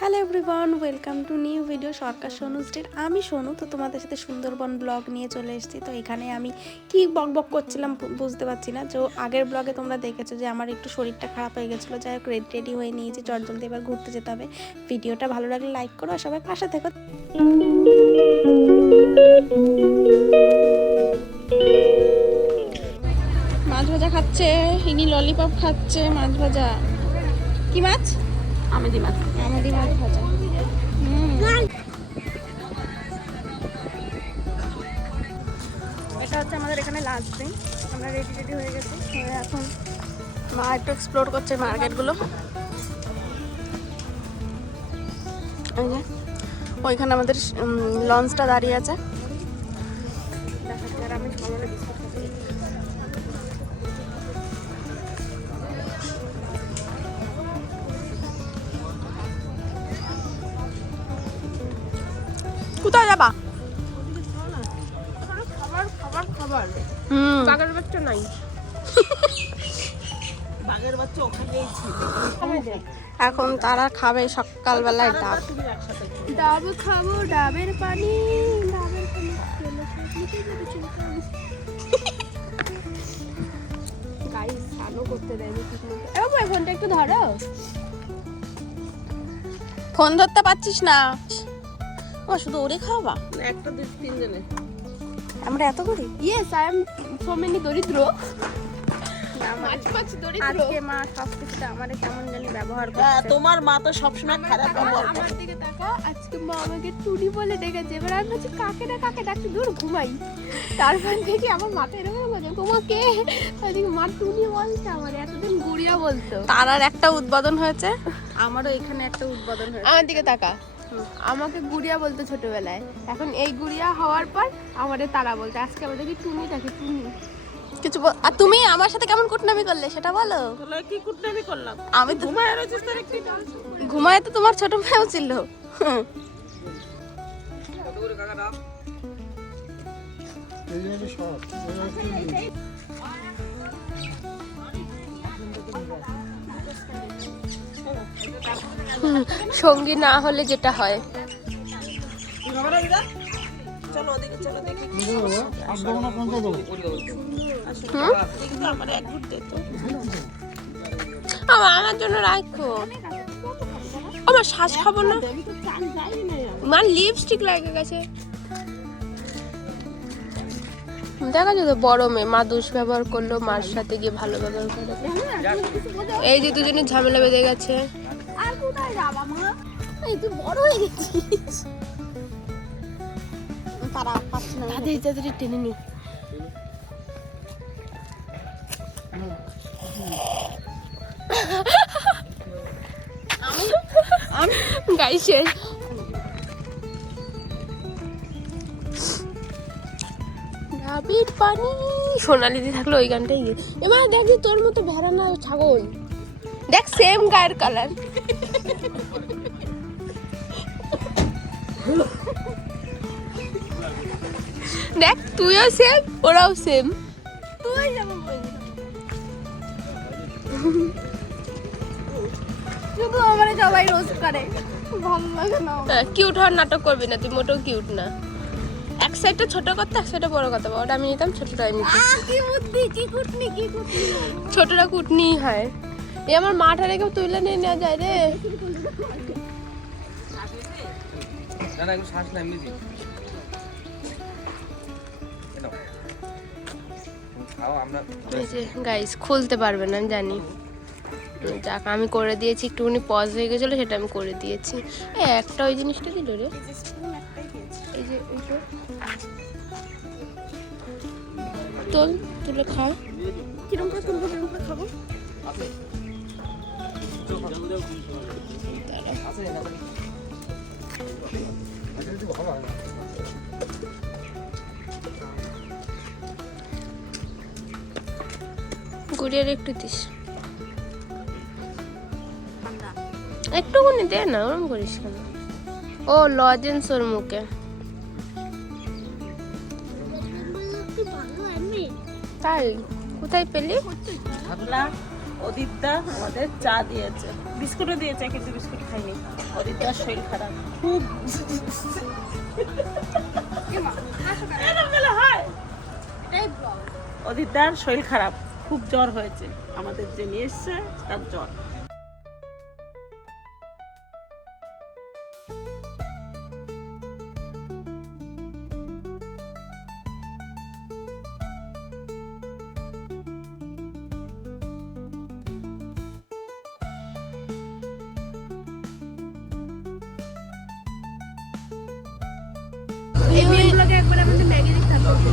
Hello everyone, welcome to new video Sarkar Sonu state. আমি সোনু, তো তোমাদের সাথে সুন্দরবন ব্লগ নিয়ে চলে এসেছি। তো এখানে আমি কি বক করছিলাম বুঝতে পারছি না। তো আগের ব্লগে তোমরা দেখেছো যে আমার একটু শরীরটা খারাপ হয়ে গেছিলো, যাই হোক রেডি হয়ে নিয়েছি, জলদি এবার ঘুরতে যেতে হবে। ভিডিওটা ভালো লাগলে লাইক করো আর সবাই পাশে থেকো। মাছ ভাজা খাচ্ছে, ইনি ললিপপ খাচ্ছে। মাছ ভাজা কি মাছ? আমাদি মাছ ভাজা। এটা হচ্ছে আমাদের এখানে লাস্ট দিন। আমরা রেডি হয়ে গেছি। এখন মা একটু এক্সপ্লোর করছে মার্কেটগুলো। ওইখানে আমাদের লঞ্চটা দাঁড়িয়ে আছে। আমি কোথায় যাবা? বাঘের বাচ্চা নাই। এখন তারা খাবে সকালবেলায় ডাব। ডাব খাবো, ডাবের পানি। ফোনটা একটু ধরো। ফোন ধরতে পারছিস না? ও শুধু ওরে খাওয়া? একটা দুই তিনজনে আমরা এত করি। Yes, I am so many দরিদ্র। আজকে মা সবকিছুতে আমারে কেমন জানি ব্যবহার করছে। তোমার মা তো সবসময় খারাপ ব্যবহার করে। আমার দিকে তাকা। আজকে মা আমাকে টুনি বলে ডেকেছে। এবার আমি বলছি কাকে ডাকছি, দূর ঘুমাই। তারপর দেখি আমার মাথা এরকম বলছে, তোমাকে ওদিকে মা টুনি বলছে। আমার এতদিন গুড়িয়া বলতো। তার আর একটা উদ্বোধন হয়েছে, আমারও এখানে একটা উদ্বোধন হয়েছে। আমার দিকে তাকা। আমাকে গুড়িয়া বলতো ছোটবেলায়, এখন এই গুড়িয়া হওয়ার পর আমাদের তারা বলতে। আজকে আমাদের কি টুনি ডাকে, টুনি কিছু। আর তুমি আমার সাথে কেমন কুটনামি করলে সেটা বলো। কি কুটনামি করলাম? আমি তো ঘুমায় তো তোমার ছোট মেয়েও ছিল। সঙ্গী না হলে যেটা হয়। চলো ওদিকে, চলো দেখি। আমার জন্য রাখো। আমার শ্বাস খাবো না। আমার লিপস্টিক লাগে গেছে। দেখা যেত বড় মেয়ে, মা দুষ্ব্যবহার করলো, মার সাথে গিয়ে ভালো ব্যবহার করে। এই যে দুজনের ঝামেলা বেঁধে গেছে। আর কোথায় যাবা মা? এই তুই বড় হয়ে গেছিস। তারা পাচ্ছে না, তাড়াতাড়ি টেনে নি। গাইছে ডাবের পানি। সোনালি দি থাকলে ওই গানটাই গিয়ে। এবার দেখি তোর মতো ভেড়া না ছাগল, দেখ সেম গায়ের কালার। দেখ তুইও সেম, ওরাও সেম। তুই যেমন শুধু আমারে সবাই রোস্ট করে, ভালো লাগে না। কিউট হওয়ার নাটক করবি না তুই, মোটেও কিউট না। এক সাইডটা ছোট করতে, এক সাইডটা বড় করতে। ওটা আমি নিতাম, ছোটটাই নিতাম। ছোটটা কুটনি হয়। এই আমার মাঠে রেখে তুলে নিয়ে নেওয়া যায় রে। গাইস খুলতে পারবে না আমি জানি। যাক আমি করে দিয়েছি, একটুখানি পজ হয়ে গেছিলো, সেটা আমি করে দিয়েছি। একটা ওই জিনিসটা দিল রে, এই যে তোল, তুলে খাও। কিরকম করে তুলবো, কিরকম করে খাবো? গুড়িয়ার একটু দিস, একটুখানি দে না, ওরম করিস কেন? ও লজেন্স ওর মুখে। তাই কোথায় পেলি? অদিতদা আমাদের চা দিয়েছে, বিস্কুটও দিয়েছে, কিন্তু বিস্কুট খাইনি। অদিতদার শরীর খারাপ খুব। অদিতদার শরীর খারাপ, খুব জ্বর হয়েছে। আমাদের যে নিয়ে এসছে তার জ্বর।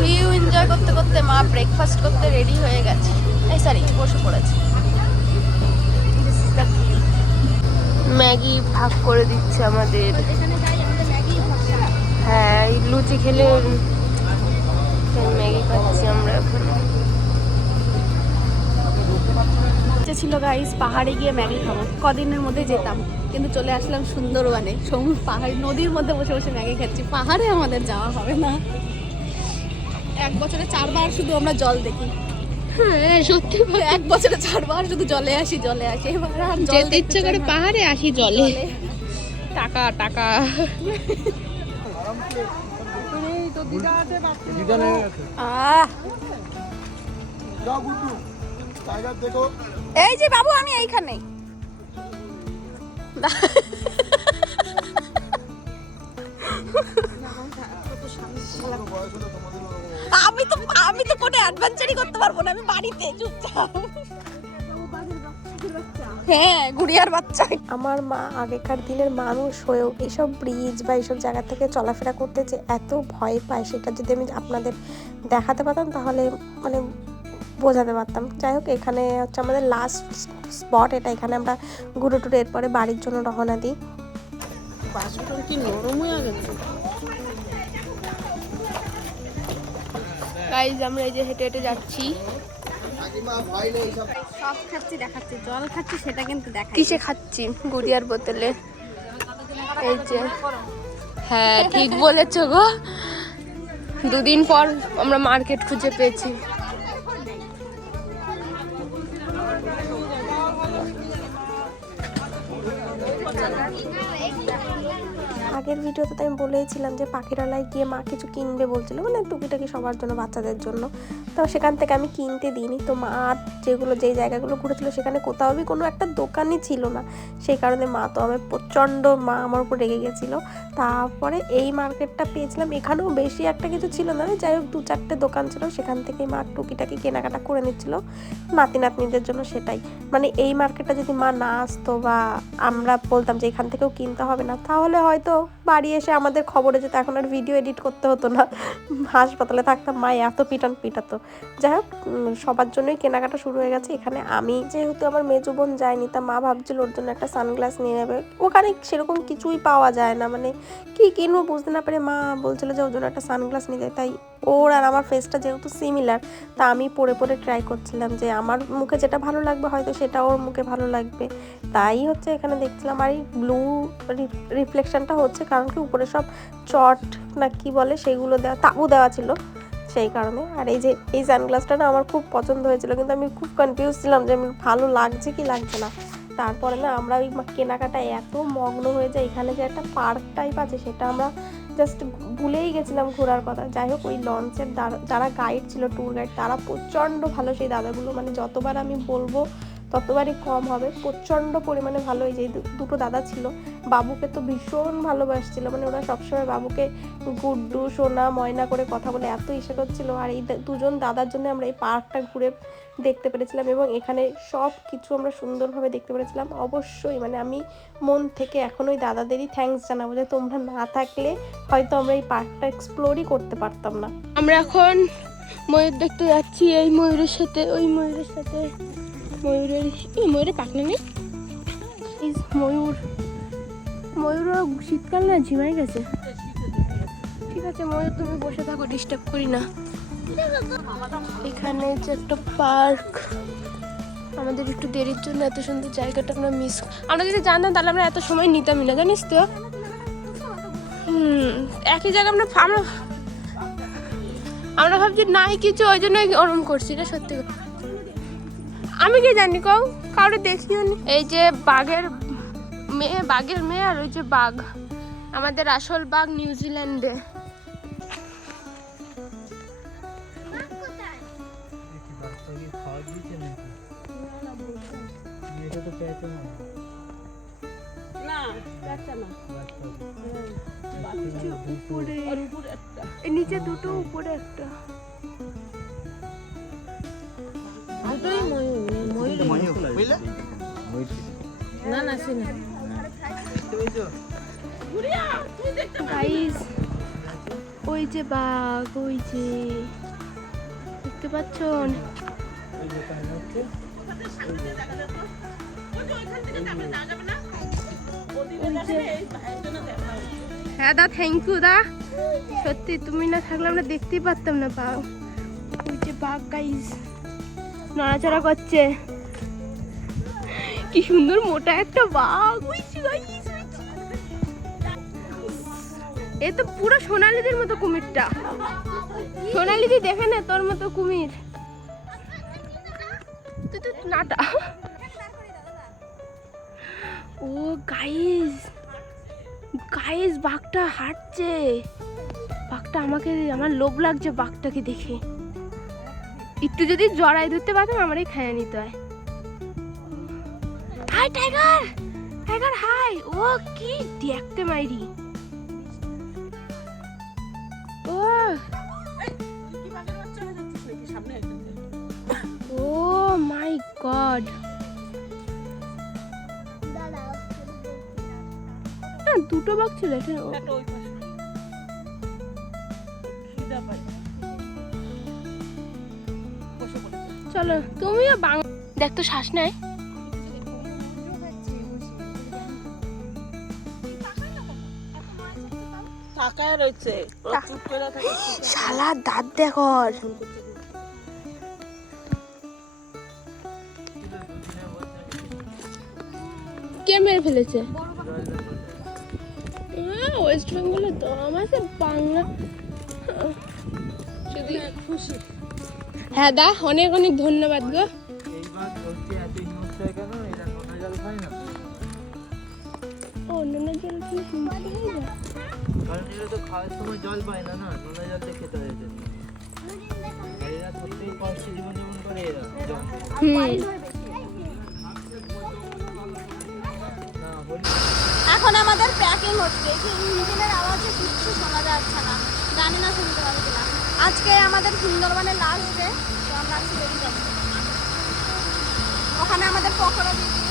ভিউ এনজয় করতে করতে মা ব্রেকফাস্ট করতে রেডি হয়ে গেছে, এই সরি বসে পড়েছে। ম্যাগি ভাগ করে দিচ্ছে আমাদের। হ্যাঁ, এই লুচি খেলে ম্যাগি খাচ্ছি আমরা এখন। ছিল গাইস পাহাড়ে গিয়ে ম্যাগি খাবো, কদিনের মধ্যে যেতাম, কিন্তু চলে আসলাম সুন্দরবনে, পাহাড় নদীর মধ্যে বসে বসে ম্যাগি খাচ্ছি। পাহাড়ে আমাদের যাওয়া হবে না, 1 বছরে 4 বার শুধু আমরা জল দেখি। হ্যাঁ সত্যি, 1 বছরে 4 বার শুধু জলে আসি। এবার আর জল যেতে ইচ্ছে করে পাহাড়ে আসি জলে। টাকা টাকা এই যে বাবু আমি এইখানে। আমি তো কোনো অ্যাডভেঞ্চারই করতে পারবো না, আমি বাড়িতে চুপচাপ। হ্যাঁ, গুড়িয়ার বাচ্চা। আমার মা আগেকার দিনের মানুষ হয়েও এইসব ব্রিজ বা এইসব জায়গা থেকে চলাফেরা করতে যে এত ভয় পায়, সেটা যদি আমি আপনাদের দেখাতে পারতাম তাহলে মানে বোঝাতে পারতাম। যাই হোক, এখানে হচ্ছে আমাদের লাস্ট স্পট এটা। এখানে আমরা ঘুরে টুরে এরপরে বাড়ির জন্য রওনা দিই। বাসন কি নরম হয়ে গেছে। গাইজ আমরা এই যে হেঁটে হেঁটে যাচ্ছি। সব খাচ্ছি, দেখাচ্ছি, জল খাচ্ছি, সেটা কিন্তু দেখা। কিসে খাচ্ছি? গুড়িয়ার বোতলে। এই যে, হ্যাঁ ঠিক বলেছো গো, 2 দিন পর আমরা মার্কেট খুঁজে পেয়েছি। আগের ভিডিওতে তো আমি বলেইছিলাম যে পাখিরালয় গিয়ে মা কিছু কিনবে বলছিল, মানে টুকিটাকি সবার জন্য, বাচ্চাদের জন্য। তো সেখান থেকে আমি কিনতে দিইনি। তো মা যেই জায়গাগুলো ঘুরেছিল সেখানে কোথাও কোনো একটা দোকানই ছিল না। সেই কারণে মা আমার উপর রেগে গেছিলো। তারপরে এই মার্কেটটা পেয়েছিলাম, এখানেও বেশি একটা কিছু ছিল না, যাই হোক 2-4টে দোকান ছিল, সেখান থেকেই মা টুকিটাকি কেনাকাটা করে নিচ্ছিল নাতি নাতনিদের জন্য। সেটাই মানে এই মার্কেটটা যদি মা না আসতো বা আমরা বলতাম যে এখান থেকেও কিনতে হবে না, তাহলে হয়তো বাড়ি এসে আমাদের খবরে যেত, এখন আর ভিডিও এডিট করতে হতো না, হাসপাতালে থাকতাম, মা এত পিটাতো। যাই হোক, সবার জন্যই কেনাকাটা শুরু হয়ে গেছে। এখানে আমি যেহেতু আমার মেজো বোন যায়নি, তা মা ভাবছিল ওর জন্য একটা সানগ্লাস নিয়ে নেবে। ওখানে সেরকম কিছুই পাওয়া যায় না, মানে কি কিনবো বুঝতে না পেরে মা বলছিল যে ওর জন্য একটা সানগ্লাস নিয়ে যায়। তাই ওর আর আমার ফেসটা যেহেতু সিমিলার, তা আমি পরে ট্রাই করছিলাম যে আমার মুখে যেটা ভালো লাগবে হয়তো সেটা ওর মুখে ভালো লাগবে। তাই হচ্ছে এখানে দেখছিলাম, আর এই ব্লু রিফ্লেকশনটা হচ্ছে কারণ কি উপরে সব চট না কি বলে সেগুলো দেওয়া, তাবু দেওয়া ছিল, সেই কারণে। আর এই সানগ্লাসটা না আমার খুব পছন্দ হয়েছিল, কিন্তু আমি খুব কনফিউজ ছিলাম যে আমি ভালো লাগছে কি লাগছে না। তারপরে না আমরা ওই কেনাকাটায় এত মগ্ন হয়ে যায়, এখানে যে একটা পার্ক টাইপ আছে সেটা আমরা জাস্ট ভুলেই গেছিলাম ঘোরার কথা। যাই হোক, ওই লঞ্চের যারা গাইড ছিল, ট্যুর গাইড, তারা প্রচণ্ড ভালো। সেই দাদাগুলো মানে যতবার আমি বলবো ততবারই কম হবে, প্রচণ্ড পরিমাণে ভালো। এই যে 2টো দাদা ছিল, বাবুকে তো ভীষণ ভালোবাসছিল, মানে ওরা সবসময় বাবুকে গুড্ডু সোনা ময়না করে কথা বলে এত ইসে করছিল। আর এই 2জন দাদার জন্য আমরা এই পার্কটা ঘুরে দেখতে পেরেছিলাম, এবং এখানে সব কিছু আমরা সুন্দরভাবে দেখতে পেরেছিলাম। অবশ্যই মানে আমি মন থেকে এখন ওই দাদাদেরই থ্যাঙ্কস জানাবো, যে তোমরা না থাকলে হয়তো আমরা এই পার্কটা এক্সপ্লোরই করতে পারতাম না। আমরা এখন ময়ূর দেখতে যাচ্ছি, এই ময়ূরের সাথে ওই ময়ূরের সাথে। ময়ূরের পাখনা নেই, ময়ূর শীতকাল না ঝিমাই গেছে। ঠিক আছে ময়ূর, তুমি বসে থাকো, ডিস্টার্ব করি না। এখানে যে একটা পার্ক, আমাদের একটু দেরির জন্য এত সুন্দর জায়গাটা আমরা মিস। আমরা যদি জানতাম তাহলে আমরা এত সময় নিতামই না, জানিস তো। একই জায়গায় আমরা ভাবছি নাই কিছু, ওই জন্য ওরম করছি না, সত্যি। আমি কি জানি কও, কাউরে দেখিও নি। এই যে বাঘের মেয়ে আর ওই যে বাঘ, আমাদের আসল বাঘ নিউজিল্যান্ডে। নিচে দুটো, উপরে একটা। গাইস ওই যে বাঘ, ওই যে দেখতে পাচ্ছ? হ্যাঁ দা, থ্যাংক ইউ দা, সত্যি তুমি না থাকলে আমরা দেখতেই পারতাম না বাঘ। ওই যে বাঘ গাইস নড়াচড়া করছে, কি সুন্দর মোটা একটা বাঘ। এ তো পুরো সোনালিদের মতো কুমিরটা। সোনালিদি দেখে না তোর মতো কুমির, তুই তো নাটা। ও গাইস গাইস, বাঘটা হাঁটছে। বাঘটা আমার লোভ লাগছে বাঘটাকে দেখে। একটু যদি জড়াই ধরতে পারতাম আমারই খাইয়ে নিতে হয়। Hi tiger, tiger hi. ও কি দেখতে মাইরি। ও ও মাই গড, দুটো বাঘ ছিল এখানে। চলো তুমিও দেখ তো, শ্বাস নেয়। শালা দাঁত দেখো। কে মেরে ফেলেছে? ওয়েস্ট বেঙ্গলের তো আমাদের বাংলা শুধু খুশি। হ্যাঁ দা, অনেক অনেক ধন্যবাদ গো। ও নোনা জল কারণ এরা তো খাওয়ার সময় জল পায় না, নোনা জলটা খেতে হয়েছে। এরা সত্যি কষ্ট জীবনযাপন করে এরা। এখন আমাদের প্যাকিং হচ্ছে, ইঞ্জিনের আওয়াজে কিচ্ছু শোনা যাচ্ছে না, জানি না শুনতে পাবে কিনা। আজকে আমাদের সুন্দরবনের লাস্ট ডে, তো আমরা আজকে বেরিয়ে যাচ্ছি। ওখানে আমাদের পকোড়া দিয়ে দিয়েছে।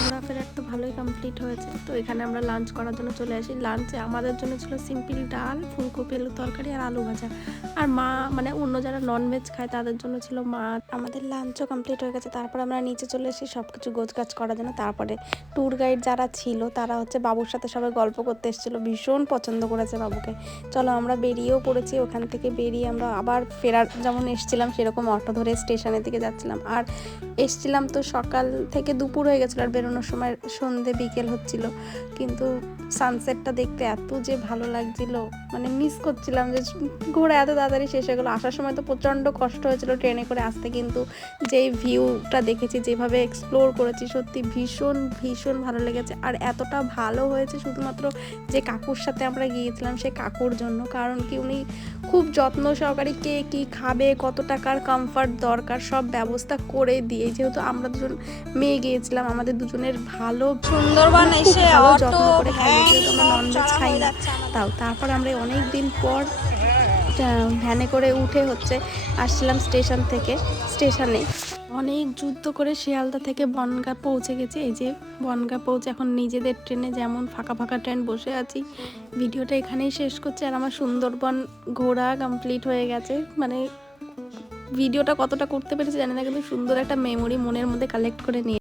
ঘোরাফেরা তো ভালোই কমপ্লিট হয়েছে। তো এখানে আমরা লাঞ্চ করার জন্য চলে আসি। লাঞ্চে আমাদের জন্য ছিল সিম্পল ডাল, ফুলকপি আলু তরকারি আর আলু ভাজা। আর মা মানে অন্য যারা ননভেজ খায় তাদের জন্য ছিল মাছ। আমাদের লাঞ্চও কমপ্লিট হয়ে গেছে। তারপর আমরা নিচে চলে এসেছি সব কিছু গোছগাছ করার জন্য। তারপরে ট্যুর গাইড যারা ছিল তারা হচ্ছে বাবুর সাথে সবাই গল্প করতে এসেছিলো, ভীষণ পছন্দ করেছে বাবুকে। চলো আমরা বেরিয়েও পড়েছি। ওখান থেকে বেরিয়ে আমরা আবার ফেরার যেমন এসেছিলাম সেরকম অটো ধরে স্টেশনের দিকে যাচ্ছিলাম। আর এসছিলাম তো সকাল থেকে দুপুর হয়ে গেছিলো, আর বেরোনোর সময় সন্ধে বিকেল হচ্ছিল। কিন্তু সানসেটটা দেখতে এত যে ভালো লাগছিল, মানে মিস করছিলাম যে ঘোরা এত তাড়াতাড়ি শেষ হয়ে গেলো। আসার সময় তো প্রচণ্ড কষ্ট হয়েছিল ট্রেনে করে আসতে, কিন্তু যেই ভিউটা দেখেছি, যেভাবে এক্সপ্লোর করেছি, সত্যি ভীষণ ভীষণ ভালো লেগেছে। আর এতটা ভালো হয়েছে শুধুমাত্র যে কাকুর সাথে আমরা গিয়েছিলাম সে কাকুর জন্য। কারণ কি উনি খুব যত্ন সহকারে কে কী খাবে, কত টাকার কমফর্ট দরকার সব ব্যবস্থা করে দিয়ে, যেহেতু আমরা দুজন মেয়ে গিয়েছিলাম, আমাদের দুজনের ভালো সুন্দরবন এসে যত্ন করে খাইয়ে, যেহেতু আমরা ননভেজ খাই না তাও। তারপর আমরা অনেক দিন পর ভ্যানে করে উঠে হচ্ছে আসছিলাম স্টেশন থেকে। স্টেশনে অনেক যুদ্ধ করে শিয়ালদা থেকে বনগাঁ পৌঁছে গেছি। এই যে বনগাঁ পৌঁছে এখন নিজেদের ট্রেনে যেমন ফাঁকা ফাঁকা ট্রেন বসে আছি। ভিডিওটা এখানেই শেষ করছি। আর আমার সুন্দরবন ঘোরা কমপ্লিট হয়ে গেছে। মানে ভিডিওটা কতটা করতে পেরেছি জানি না, কিন্তু সুন্দর একটা মেমোরি মনের মধ্যে কালেক্ট করে নিয়ে